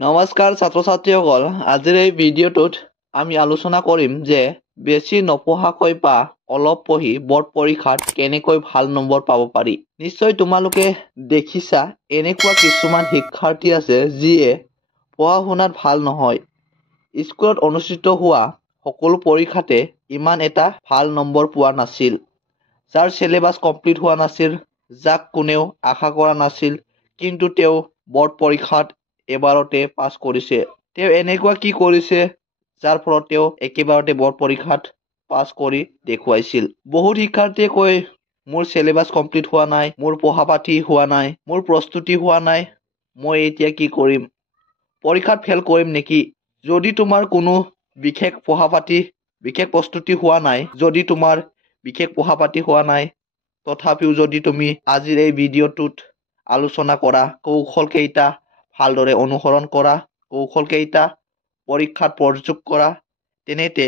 নমস্কাৰ ছাত্ৰ ছাত্ৰীসকল, আজিৰ এই ভিডিঅ'টোত আমি আলোচনা কৰিম যে বেছি নপঢ়াকৈ বা অলপ পঢ়ি বৰ্ড পৰীক্ষাত কেনেকৈ ভাল নম্বৰ পাব পাৰি। নিশ্চয় তোমালোকে দেখিছা এনেকুৱা কিছুমান শিক্ষাৰ্থী আছে যিয়ে পঢ়া শুনাত ভাল নহয়। স্কুলত অনুষ্ঠিত হোৱা সকলো পৰীক্ষাতে ইমান এটা ভাল নম্বৰ পোৱা নাছিল। যাৰ চিলেবাছ কমপ্লিট হোৱা নাছিল, যাক কোনেও আশা কৰা নাছিল, কিন্তু তেওঁ বৰ্ড পৰীক্ষাত এবাৰতে পাছ কৰিছে। তেওঁ এনেকুৱা কি কৰিছে যাৰ ফলত তেওঁ একেবাৰতে বৰ্ড পৰীক্ষাত পাছ কৰি দেখুৱাইছিল। বহুত শিক্ষাৰ্থীয়ে কয় মোৰ চিলেবাছ কমপ্লিট হোৱা নাই, মোৰ পঢ়া পাতি হোৱা নাই, মোৰ প্ৰস্তুতি হোৱা নাই, মই এতিয়া কি কৰিম, পৰীক্ষাত ফেল কৰিম নেকি। যদি তোমাৰ কোনো বিশেষ প্ৰস্তুতি হোৱা নাই, যদি তোমাৰ বিশেষ পঢ়া পাতি হোৱা নাই, তথাপিও যদি তুমি আজিৰ এই ভিডিঅ'টোত আলোচনা কৰা কৌশল কেইটা ভালদৰে অনুসৰণ কৰা, কৌশল কেইটা পৰীক্ষাত প্ৰয়োগ কৰা, তেনেতে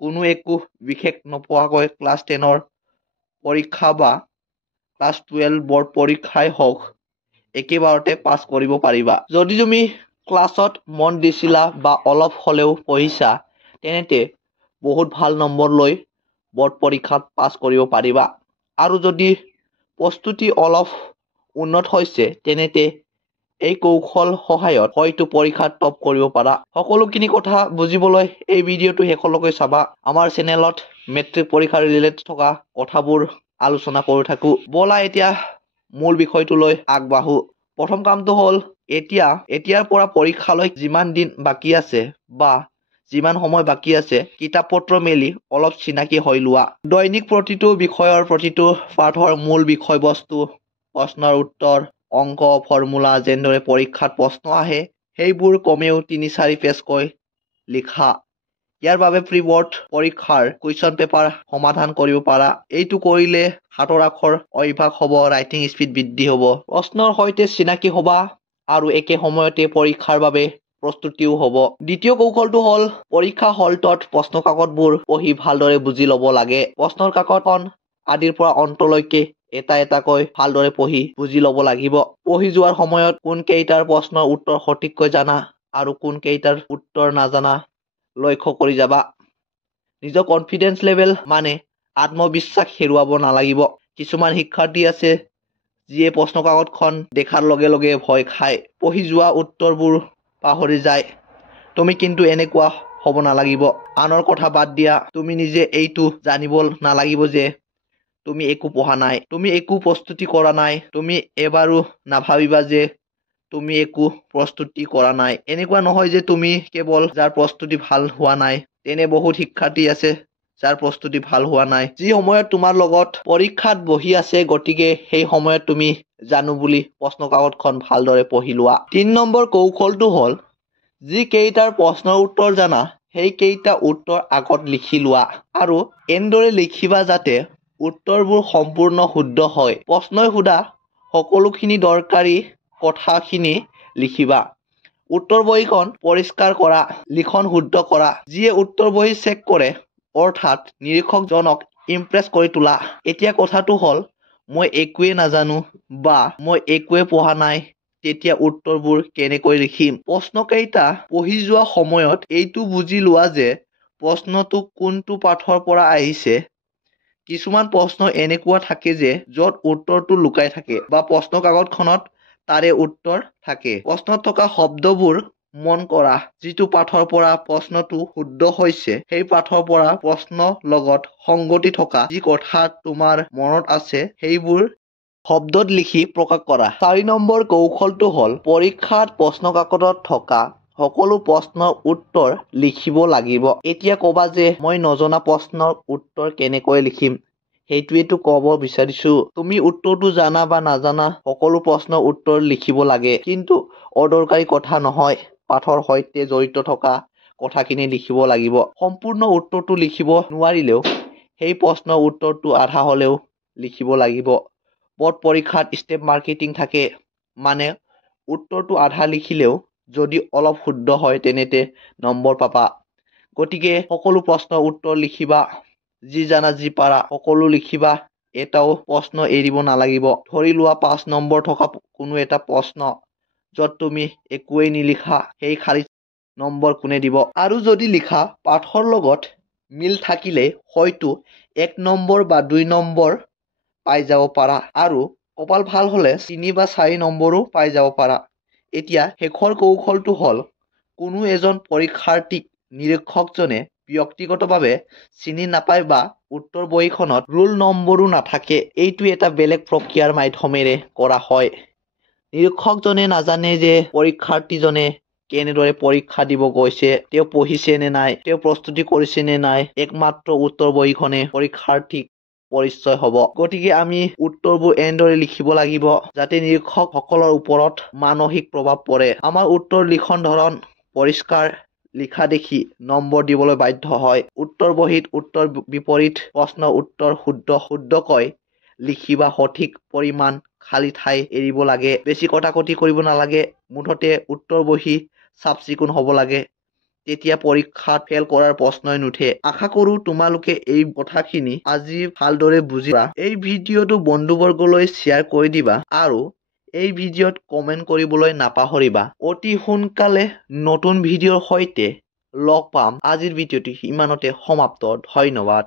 কোনো একো বিশেষ নপঢ়াকৈ ক্লাছ 10ৰ পৰীক্ষা বা ক্লাছ 12 বৰ্ড পৰীক্ষাই হওক একেবাৰতে পাছ কৰিব পাৰিবা। যদি তুমি ক্লাছত মন দিছিলা বা অলপ হ'লেও পঢ়িছা, তেনেতে বহুত ভাল নম্বৰ লৈ বৰ্ড পৰীক্ষাত পাছ কৰিব পাৰিবা। আৰু যদি প্ৰস্তুতি অলপ উন্নত হৈছে, তেনেতে এই কৌশল সহায়ত হয়তো পৰীক্ষাত টপ কৰিব পাৰা। সকলোখিনি কথা বুজিবলৈ এই ভিডিঅ'টো শেষলৈকে চাবা। আমাৰ চেনেলত মেট্ৰিক পৰীক্ষা ৰিলেটেড থকা কথাবোৰ আলোচনা কৰি থাকো। ব'লা এতিয়া মূল বিষয়টোলৈ আগবাঢ়ো। প্ৰথম কামটো হ'ল এতিয়াৰ পৰা পৰীক্ষালৈ যিমান দিন বাকী আছে বা যিমান সময় বাকী আছে, কিতাপ পত্ৰ মেলি অলপ চিনাকি হৈ লোৱা। দৈনিক প্ৰতিটো বিষয়ৰ প্ৰতিটো পাঠৰ মূল বিষয়বস্তু, প্ৰশ্নৰ উত্তৰ, অংক, ফৰ্মুলা, যেনেদৰে পৰীক্ষাত প্ৰশ্ন আহে, সেইবোৰ কমেও ৩-৪ পেজকৈ লিখা। ইয়াৰ বাবে প্ৰি বৰ্ড পৰীক্ষাৰ কুৱেশ্যন পেপাৰ সমাধান কৰিব পাৰা। এইটো কৰিলে হাতৰ আখৰ অভ্যাস হ'ব, ৰাইটিং স্পীড বৃদ্ধি হ'ব, প্ৰশ্নৰ সৈতে চিনাকি হ'বা আৰু একে সময়তে পৰীক্ষাৰ বাবে প্ৰস্তুতিও হ'ব। দ্বিতীয় কৌশলটো হ'ল পৰীক্ষা হলটোত প্ৰশ্ন কাকতবোৰ পঢ়ি ভালদৰে বুজি ল'ব লাগে। প্ৰশ্নৰ কাকতখন আদিৰ পৰা অন্তলৈকে এটা এটাকৈ ভালদৰে পঢ়ি বুজি ল'ব লাগিব। পঢ়ি যোৱাৰ সময়ত কোন কেইটাৰ প্ৰশ্নৰ উত্তৰ সঠিককৈ জানা আৰু কোন কেইটাৰ উত্তৰ নাজানা লক্ষ্য কৰি যাবা। নিজৰ কনফিডেন্স লেভেল মানে আত্মবিশ্বাস হেৰুৱাব নালাগিব। কিছুমান শিক্ষাৰ্থী আছে যিয়ে প্ৰশ্ন কাকতখন দেখাৰ লগে লগে ভয় খায়, পঢ়ি যোৱা উত্তৰবোৰ পাহৰি যায়। তুমি কিন্তু এনেকুৱা হ'ব নালাগিব। আনৰ কথা বাদ দিয়া, তুমি নিজে এইটো জানিব নালাগিব যে তুমি একো পঢ়া নাই, তুমি একো প্ৰস্তুতি কৰা নাই। তুমি এবাৰো নাভাবিবা যে তুমি একো প্ৰস্তুতি কৰা নাই। এনেকুৱা নহয় যে তুমি কেৱল যাৰ প্ৰস্তুতি ভাল হোৱা নাই, তেনে বহুত শিক্ষাৰ্থী আছে যাৰ প্ৰস্তুতি ভাল হোৱা নাই, যি সময়ত তোমাৰ লগত পৰীক্ষাত বহি আছে, গতিকে সেই সময়ত তুমি জানো বুলি প্ৰশ্ন কাকতখন ভালদৰে পঢ়ি লোৱা। ৩ নম্বৰ কৌশলটো হ'ল যি কেইটাৰ প্ৰশ্নৰ উত্তৰ জানা, সেই কেইটা উত্তৰ আগত লিখি লোৱা আৰু এনেদৰে লিখিবা যাতে উত্তৰবোৰ সম্পূৰ্ণ শুদ্ধ হয়। প্ৰশ্নই সোধা সকলোখিনি দৰকাৰী কথাখিনি লিখিবা। উত্তৰ বহীখন পৰিষ্কাৰ কৰা, লিখন শুদ্ধ কৰা। যিয়ে উত্তৰ বহী চেক কৰে, অৰ্থাৎ নিৰীক্ষকজনক ইমপ্ৰেছ কৰি তোলা। এতিয়া কথাটো হ'ল মই একোৱে নাজানো বা মই একোৱে পঢ়া নাই, তেতিয়া উত্তৰবোৰ কেনেকৈ লিখিম। প্ৰশ্নকেইটা পঢ়ি যোৱা সময়ত এইটো বুজি লোৱা যে প্ৰশ্নটো কোনটো পাঠৰ পৰা আহিছে। কিছুমান প্ৰশ্ন এনেকুৱা থাকে যে য'ত উত্তৰটো লুকাই থাকে বা প্ৰশ্ন কাকতখনত তাৰে উত্তৰ থাকে। প্ৰশ্নত থকা শব্দবোৰ মন কৰা, যিটো পাঠৰ পৰা প্ৰশ্নটো শুদ্ধ হৈছে, সেই পাঠৰ পৰা প্ৰশ্নৰ লগত সংগতি থকা যি কথা তোমাৰ মনত আছে, সেইবোৰ শব্দত লিখি প্ৰকাশ কৰা। ৪ নম্বৰ কৌশলটো হ'ল পৰীক্ষাত প্ৰশ্ন কাকতত থকা সকলো প্ৰশ্নৰ উত্তৰ লিখিব লাগিব। এতিয়া ক'বা যে মই নজনা প্ৰশ্নৰ উত্তৰ কেনেকৈ লিখিম, সেইটোৱেতো ক'ব বিচাৰিছো। তুমি উত্তৰটো জানা বা নাজানা সকলো প্ৰশ্নৰ উত্তৰ লিখিব লাগে, কিন্তু অদৰকাৰী কথা নহয়, পাঠৰ সৈতে জড়িত থকা কথাখিনি লিখিব লাগিব। সম্পূৰ্ণ উত্তৰটো লিখিব নোৱাৰিলেও সেই প্ৰশ্নৰ উত্তৰটো আধা হ'লেও লিখিব লাগিব। বৰ্ড পৰীক্ষাত ষ্টেপ মাৰ্কিং থাকে, মানে উত্তৰটো আধা লিখিলেও যদি অলপ শুদ্ধ হয় তেনেতে নম্বৰ পাবা। গতিকে সকলো প্ৰশ্নৰ উত্তৰ লিখিবা, যি জানা যি পাৰা সকলো লিখিবা, এটাও প্ৰশ্ন এৰিব নালাগিব। ধৰি লোৱা 5 নম্বৰ থকা কোনো এটা প্ৰশ্ন য'ত তুমি একোৱেই নিলিখা সেই খালী নম্বৰ কোনে দিব। আৰু যদি লিখা পাঠৰ লগত মিল থাকিলে হয়তো 1 নম্বৰ বা 2 নম্বৰ পাই যাব পাৰা আৰু কপাল ভাল হলে 3 বা 4 নম্বৰো পাই যাব পাৰা। এতিয়া শেষৰ কৌশলটো হ'ল কোনো এজন পৰীক্ষাৰ্থীক নিৰীক্ষকজনে ব্যক্তিগতভাৱে চিনি নাপায় বা উত্তৰ বহীখনত ৰোল নম্বৰো নাথাকে। এইটো এটা বেলেগ প্ৰক্ৰিয়াৰ মাধ্যমেৰে কৰা হয়। নিৰীক্ষকজনে নাজানে যে পৰীক্ষাৰ্থীজনে কেনেদৰে পৰীক্ষা দিব গৈছে, তেওঁ পঢ়িছে নে নাই, তেওঁ প্ৰস্তুতি কৰিছে নে নাই। একমাত্ৰ উত্তৰ বহীখনে পৰীক্ষাৰ্থীক পৰিচয় হ'ব। গতিকে আমি উত্তৰবোৰ এনেদৰে লিখিব লাগিব যাতে নিৰীক্ষকসকলৰ ওপৰত মানসিক প্ৰভাৱ পৰে। আমাৰ উত্তৰ লিখন ধৰণ পৰিষ্কাৰ লিখা দেখি নম্বৰ দিবলৈ বাধ্য হয়। উত্তৰ বহীত উত্তৰ বিপৰীত প্ৰশ্নৰ উত্তৰ শুদ্ধকৈ লিখিবা। সঠিক পৰিমাণ খালী ঠাই এৰিব লাগে। বেছি কটাকটি কৰিব নালাগে। মুঠতে উত্তৰ বহী চাফ চিকুণ হ'ব লাগে। তেতিয়া পৰীক্ষাত ফেল কৰাৰ প্ৰশ্নই নুঠে। আশা কৰো তোমালোকে এই কথাখিনি আজি ভালদৰে বুজিবা। এই ভিডিঅ'টো বন্ধুবৰ্গলৈ শ্বেয়াৰ কৰি দিবা আৰু এই ভিডিঅ'ত কমেণ্ট কৰিবলৈ নাপাহৰিবা। অতি সোনকালে নতুন ভিডিঅ'ৰ সৈতে লগ পাম। আজিৰ ভিডিঅ'টো ইমানতে সমাপ্ত। ধন্যবাদ।